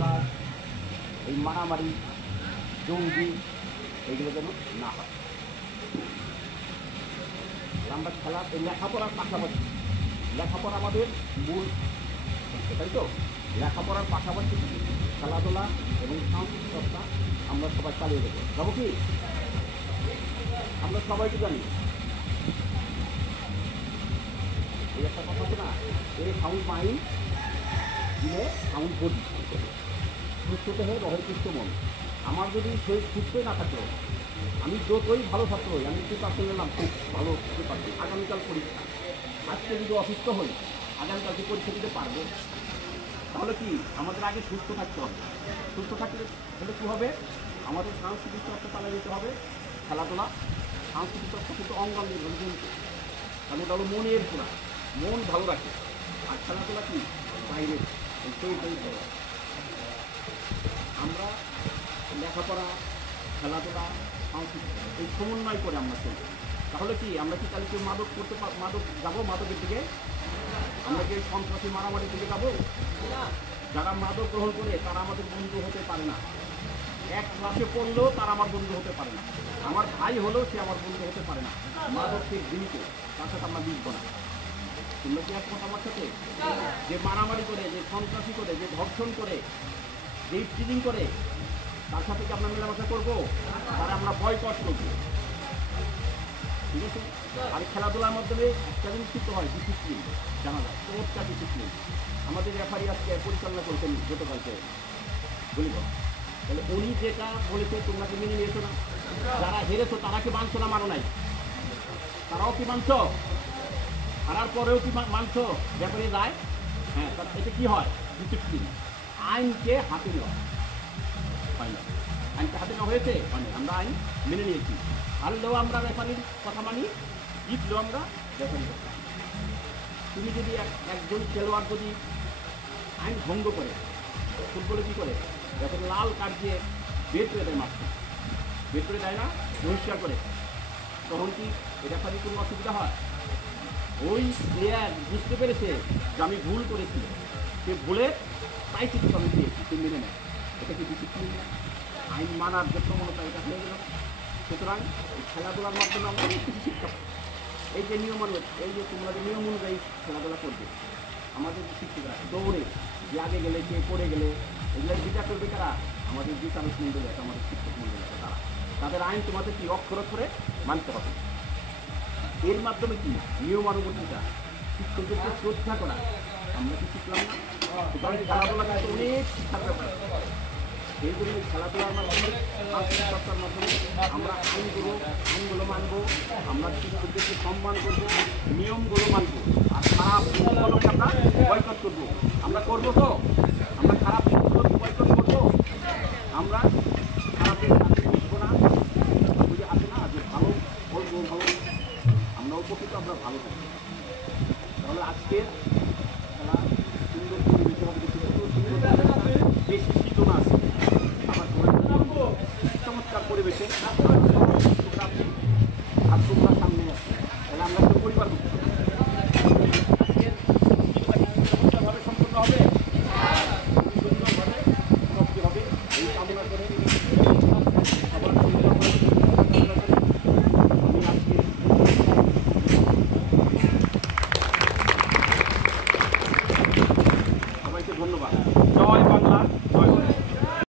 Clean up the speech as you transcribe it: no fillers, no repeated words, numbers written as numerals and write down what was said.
সন্ত্রাস, এই মারামারি, জঙ্গি, এইগুলো যেন না হয়। আমরা খেলা এই লেখাপড়ার পাশাপাশি, লেখাপড়া আমাদের মূল, তাই তো? লেখাপড়ার পাশাপাশি খেলাধুলা এবং সাংস্কৃতিক চর্চা আমরা সবাই চালিয়ে দেবো। যাবো কি? আমরা সবাই তো জানি এই একটা কথা আছে না, এই সাউন্ড মাইন্ড দিলে সাউন্ড বডি, সুস্থ দেহে রহে সুস্থ মন। আমার যদি শরীর সুস্থই না থাকলো, আমি যতই ভালো ছাত্র হই, আমি প্রিপারেশন নিলাম খুব ভালো প্রিপারেশন, আগামীকাল পরীক্ষা, আজকে যদি অসুস্থ হই আগামীকালকে পরীক্ষা দিতে পারবো? তাহলে কি আমাদের আগে সুস্থ থাকতে হবে। সুস্থ থাকলে হলে কী হবে? আমাদের সাংস্কৃতিক চর্চা চালিয়ে দিতে হবে। খেলাধুলা সাংস্কৃতিক চর্চা কিন্তু অঙ্গ নির্ভর, কিন্তু কারণ ওটা হলো মনের পুরা, মন ভালো রাখে। আর খেলাধুলা কি বাইরের শরীর। আমরা লেখাপড়া, খেলাধুলা, সাংস্কৃতিক এই সমন্বয় করে আমরা চলি। তাহলে কি আমরা কি তাহলে কেউ মাদক করতে মাদক যাবো? মাদকের দিকে আমরা কি সন্ত্রাসী মারামারি দিকে যাবো? যারা মাদক গ্রহণ করে তারা আমাদের বন্ধু হতে পারে না। এক ক্লাসে পড়লেও তারা আমার বন্ধু হতে পারে না। আমার ভাই হলেও সে আমার বন্ধু হতে পারে না। মাদকের জিনিসে তার সাথে আমরা মিশব না। তোমরা কি একমত আমার সাথে? যে মারামারি করে, যে সন্ত্রাসী করে, যে ধর্ষণ করে, যে চিটিং করে, তার সাথে কি আমরা মেলামেশা করবো? তারা আমরা বয়কট করবো। ঠিক আছে? আর খেলাধুলার মাধ্যমে একটা জিনিস শিখতে হয়, ডিসিপ্লিন জানা যায়, চমৎকার ডিসিপ্লিন। আমাদের রেফারি আজকে পরিচালনা করতেন গতকালকে ভলিবল, তাহলে উনি যেটা বলেছে তোমরা কি মেনে নিয়েছো না? যারা হেরেছো তারা কি মানছো না? মানো নাই? তারাও কি মানছো? হারার পরেও কি মানছো? রেফারি রায়, হ্যাঁ, এটা কি হয়? ডিসিপ্লিন। আইনকে হাতে নেওয়া হয় না। আইনকে হাতে নেওয়া হয়েছে মানে আমরা আইন মেনে নিয়েছি। হারলেও আমরা রেফারির কথা মানি, জিতলেও আমরা রেফারির কথা মানি। তুমি যদি একজন খেলোয়াড় যদি আইন ভঙ্গ করে, ফুটবলে কী করে? রেফারি লাল কার্ড দিয়ে বের করে দেয়, মাঠে বের করে দেয় না, বহিষ্কার করে, তখন কি রেফারির কোনো অসুবিধা হয়? ওই প্লেয়ার বুঝতে পেরেছে যে আমি ভুল করেছি, সে ভুলে তাই শিক্ষা আমি দিয়েছি, সে মেনে নেয়। এটা কি ডিসিপ্লিন? আইন মানার যে প্রবণতা, এটা হয়ে গেল। সুতরাং এই খেলাধুলার মাধ্যমে আমরা অনেক কিছু শিক্ষা পাই। এই যে এই যে তোমরা যে নিয়ম অনুযায়ী খেলাধুলা করবে, আমাদের যে শিক্ষকরা দৌড়ে যে আগে গেলে, কে পড়ে গেলে, এগুলো বিচার করবে কারা? আমাদের বিচারক মন্ডলী আছে, আমাদের শিক্ষক মন্ডলী আছে, তারা। তাদের আইন তোমাদের কি অক্ষর অক্ষরে মানতে হবে। এর মাধ্যমে কি নিয়মানুবর্তিতা, শিক্ষকদেরকে শ্রদ্ধা করা, আমরা কি শিখলাম না? সুতরাং খেলাধুলা কিন্তু অনেক শিক্ষার ব্যাপার। এই জন্য খেলাধুলার মাধ্যমে, সাংস্কৃতিক চর্চার মাধ্যমে আমরা আইনগুলো মানবো, আমরা শিক্ষকদেরকে সম্মান করবো, নিয়মগুলো মানবো। আর খারাপ জিনিসগুলোকে আমরা বয়কট করবো। আমরা করবো তো? আমরা খারাপ জিনিসগুলোকে বয়কট করবো। আমরা খারাপের সাথে বুঝবো না, বুঝে আসে না যে ভালো বলবো, ভালো আমরা উপকৃত, আমরা ভালো থাকবো। তাহলে আজকের খেলা সুন্দর পরিবেশে হবে, বেশি শীত না আছে, আমার চমৎকার পরিবেশে আর তোমরা সামনে আছে, তাহলে আমরা তো পরিবার করতে হবে। আজকের চমৎকারভাবে সম্পন্ন হবে, সুন্দরভাবে সমাপ্তি হবে, এই কামনা করে আবার সুন্দরভাবে আমি আজকে সবাইকে ধন্যবাদ। জয় বাংলা।